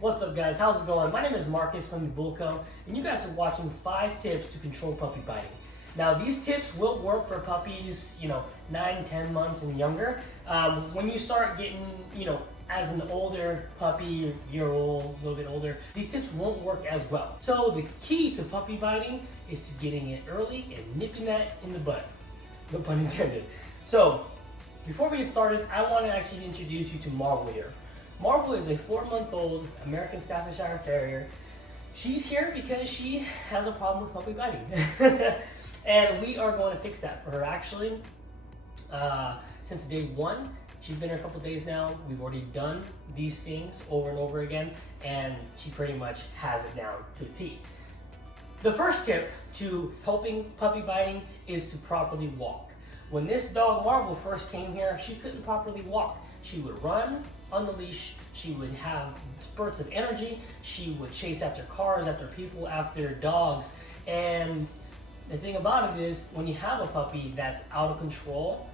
What's up guys, how's it going? My name is Marcus from the Bull Co, and you guys are watching 5 tips to control puppy biting. Now these tips will work for puppies, 9, 10 months and younger. When you start getting, as an older puppy, year old, a little bit older, these tips won't work as well. So the key to puppy biting is to getting it early and nipping that in the butt. No pun intended. So before we get started, I want to actually introduce you to Marvel here. Marvel is a 4-month-old American Staffordshire Terrier. She's here because she has a problem with puppy biting. And we are going to fix that for her actually. Since day 1, she's been here a couple days now. We've already done these things over and over again, and she pretty much has it down to a T. The first tip to helping puppy biting is to properly walk. When this dog Marvel first came here, she couldn't properly walk. She would run on the leash, she would have spurts of energy, she would chase after cars, after people, after dogs. And the thing about it is, when you have a puppy that's out of control,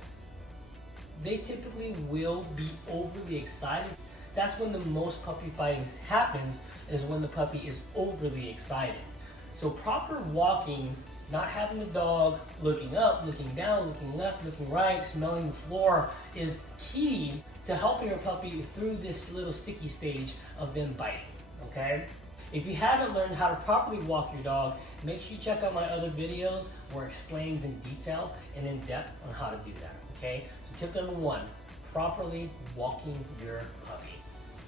they typically will be overly excited. That's when the most puppy fighting happens, is when the puppy is overly excited. So proper walking, not having the dog looking up, looking down, looking left, looking right, smelling the floor, is key to helping your puppy through this little sticky stage of them biting, okay? If you haven't learned how to properly walk your dog, make sure you check out my other videos where it explains in detail and in depth on how to do that, okay? So tip number 1, properly walking your puppy.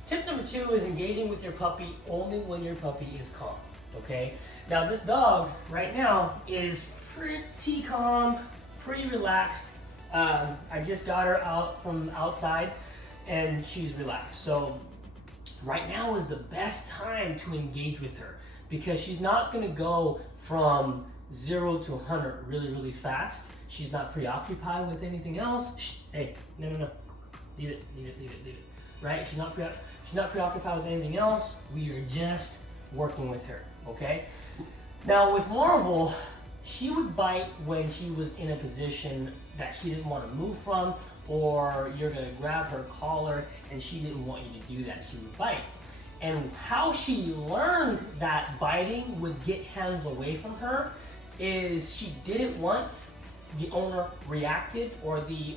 Tip number 2 is engaging with your puppy only when your puppy is calm, okay? Now this dog right now is pretty calm, pretty relaxed. I just got her out from outside and she's relaxed. So right now is the best time to engage with her because she's not gonna go from 0 to 100 really, really fast. She's not preoccupied with anything else. Shh, hey, no. Leave it. Right? She's not preoccupied with anything else. We are just working with her, okay? Now with Marvel, she would bite when she was in a position that she didn't want to move from, or you're gonna grab her collar and she didn't want you to do that, she would bite. And how she learned that biting would get hands away from her is she did it once, the owner reacted, or the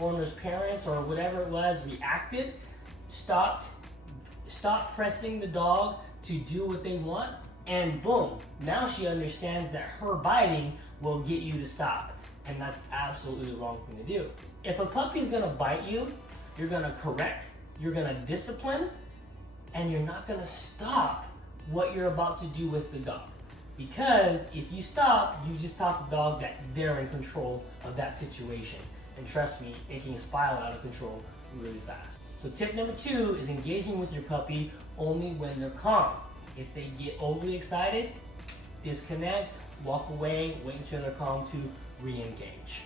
owner's parents or whatever it was reacted, stopped pressing the dog to do what they want, and boom, now she understands that her biting will get you to stop. And that's absolutely the wrong thing to do. If a puppy's gonna bite you, you're gonna correct, you're gonna discipline, and you're not gonna stop what you're about to do with the dog. Because if you stop, you just taught the dog that they're in control of that situation. And trust me, it can spiral out of control really fast. So tip number 2 is engaging with your puppy only when they're calm. If they get overly excited, disconnect, walk away, wait until they're calm to re-engage.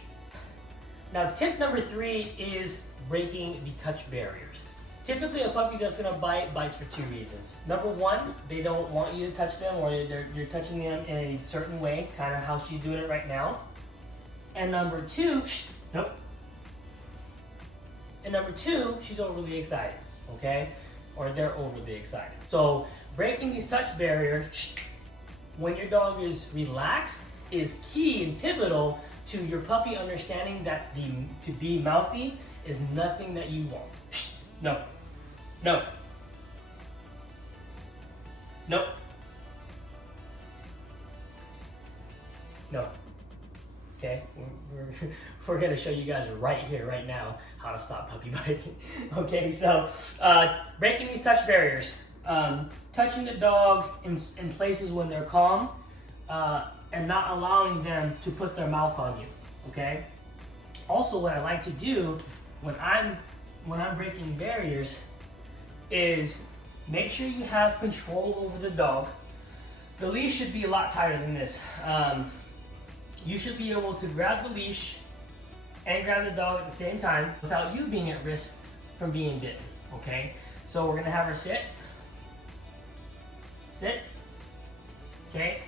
Now tip number 3 is breaking the touch barriers. Typically a puppy that's gonna bite bites for 2 reasons. Number 1, they don't want you to touch them, or you're touching them in a certain way, kind of how she's doing it right now. And number 2, nope. And number 2, she's overly excited, okay? Or they're overly excited. So breaking these touch barriers when your dog is relaxed is key and pivotal to your puppy understanding that to be mouthy is nothing that you want. No. Okay, we're gonna show you guys right here, right now, how to stop puppy biting. Okay, so breaking these touch barriers, touching the dog in places when they're calm, and not allowing them to put their mouth on you. Okay. Also, what I like to do when I'm breaking barriers is make sure you have control over the dog. The leash should be a lot tighter than this. You should be able to grab the leash and grab the dog at the same time without you being at risk from being bitten, okay? So we're gonna have her sit, okay?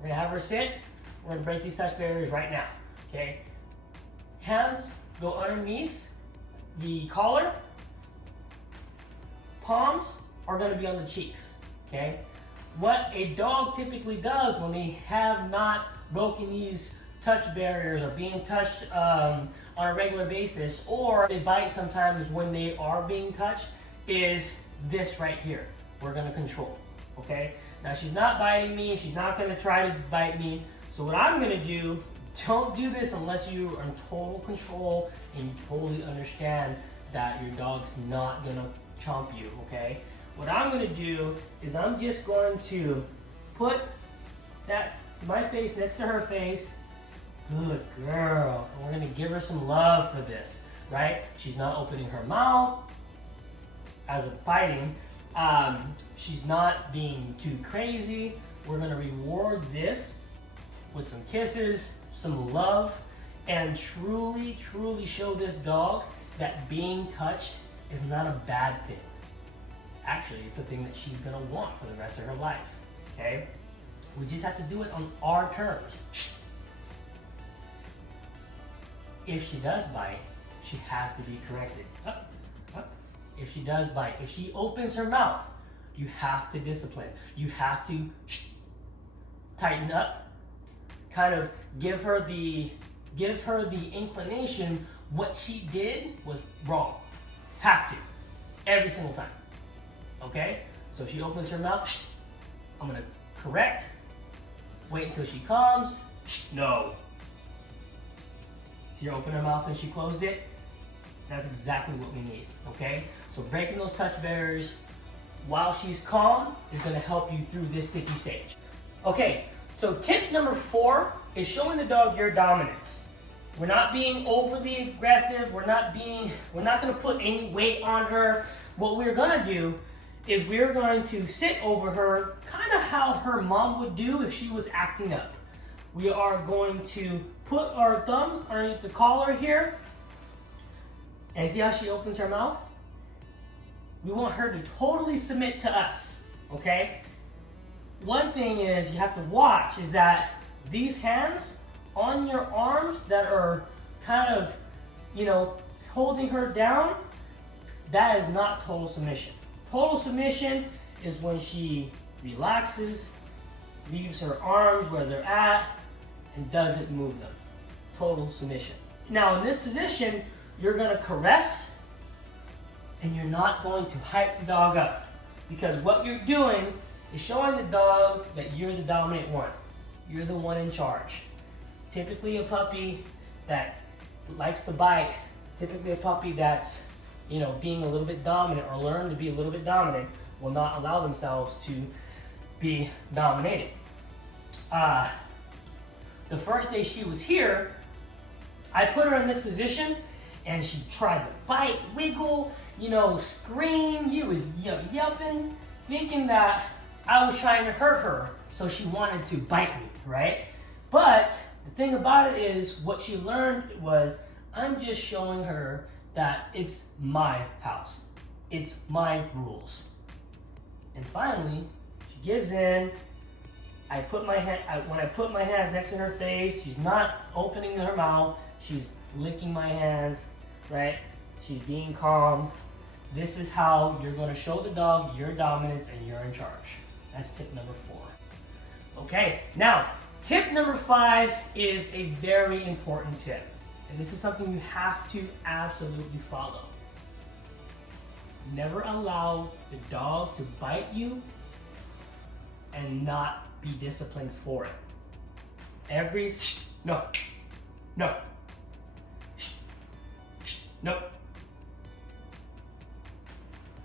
We're gonna have her sit, we're gonna break these touch barriers right now, okay? Hands go underneath the collar, palms are gonna be on the cheeks, okay? What a dog typically does when they have not broken these touch barriers or being touched on a regular basis, or they bite sometimes when they are being touched, is this right here. We're gonna control, okay? Now she's not biting me, she's not gonna try to bite me, so what I'm gonna do, don't do this unless you are in total control and you totally understand that your dog's not gonna chomp you, okay? What I'm gonna do is I'm just going to put my face next to her face. Good girl. And we're gonna give her some love for this, right? She's not opening her mouth as of biting. She's not being too crazy. We're gonna reward this with some kisses, some love, and truly, truly show this dog that being touched is not a bad thing. Actually, it's a thing that she's gonna want for the rest of her life, okay? We just have to do it on our terms. If she does bite, she has to be corrected. Up, up. If she does bite, if she opens her mouth, you have to discipline. You have to tighten up, kind of give her the inclination what she did was wrong. Have to, every single time. Okay? So if she opens her mouth, I'm gonna correct. Wait until she calms. No. See her open her mouth and she closed it? That's exactly what we need, okay? So breaking those touch barriers while she's calm is gonna help you through this sticky stage. Okay, so tip number 4 is showing the dog your dominance. We're not being overly aggressive. We're not gonna put any weight on her. What we're gonna do is we're going to sit over her, kind of how her mom would do if she was acting up. We are going to put our thumbs underneath the collar here, and see how she opens her mouth? We want her to totally submit to us, okay? One thing is you have to watch is that these hands on your arms that are kind of, holding her down, that is not total submission. Total submission is when she relaxes, leaves her arms where they're at, and doesn't move them. Total submission. Now in this position, you're gonna caress, and you're not going to hype the dog up. Because what you're doing is showing the dog that you're the dominant one. You're the one in charge. Typically a puppy that likes to bite, typically a puppy that's being a little bit dominant or learn to be a little bit dominant will not allow themselves to be dominated. The first day she was here, I put her in this position and she tried to bite, wiggle, scream. She was yelping, thinking that I was trying to hurt her, so she wanted to bite me, right? But the thing about it is, what she learned was, I'm just showing her that it's my house. It's my rules. And finally, she gives in. When I put my hands next to her face, she's not opening her mouth, she's licking my hands, right? She's being calm. This is how you're gonna show the dog your dominance and you're in charge. That's tip number 4. Okay, now, tip number 5 is a very important tip. And this is something you have to absolutely follow. Never allow the dog to bite you and not be disciplined for it. No.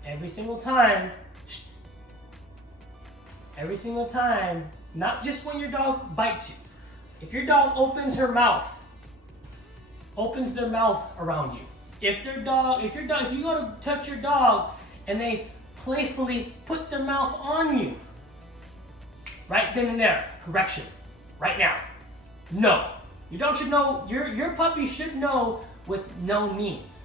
Every single time, not just when your dog bites you. If your dog opens their mouth around you. If you go to touch your dog and they playfully put their mouth on you, right then and there, correction, right now. No. Your dog should know, your puppy should know what no means.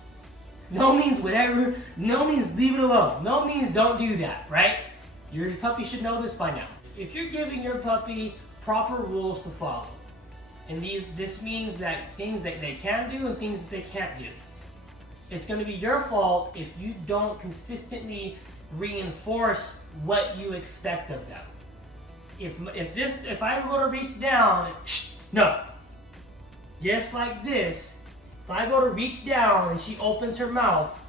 No means whatever, no means leave it alone. No means don't do that, right? Your puppy should know this by now. If you're giving your puppy proper rules to follow, and this means that things that they can do and things that they can't do, it's going to be your fault if you don't consistently reinforce what you expect of them. If I go to reach down, no. Just like this, if I go to reach down and she opens her mouth,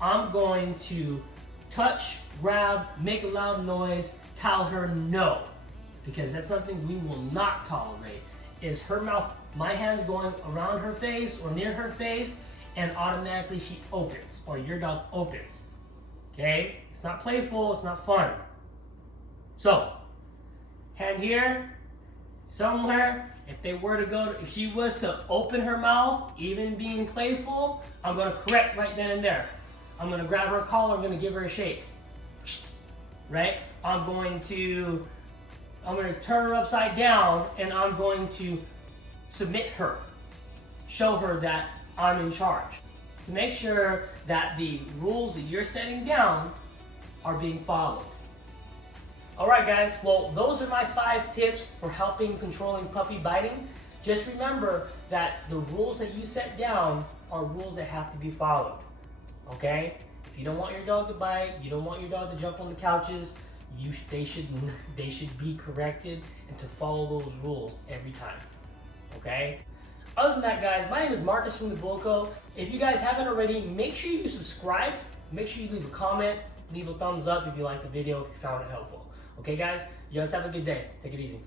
I'm going to touch, grab, make a loud noise, tell her no. Because that's something we will not tolerate, is her mouth, my hands going around her face or near her face, and automatically she opens, or your dog opens. Okay? It's not playful, it's not fun. So, hand here, somewhere. If she was to open her mouth, even being playful, I'm gonna correct right then and there. I'm gonna grab her collar, I'm gonna give her a shake. Right? I'm gonna turn her upside down and I'm going to submit her. Show her that I'm in charge. To make sure that the rules that you're setting down are being followed. Alright guys, well those are my 5 tips for helping controlling puppy biting. Just remember that the rules that you set down are rules that have to be followed. Okay? If you don't want your dog to bite, you don't want your dog to jump on the couches, they should be corrected and to follow those rules every time. Okay? Other than that guys, my name is Marcus from the Bullco. If you guys haven't already, make sure you subscribe, make sure you leave a comment, leave a thumbs up if you liked the video, if you found it helpful. Okay guys, you guys have a good day. Take it easy.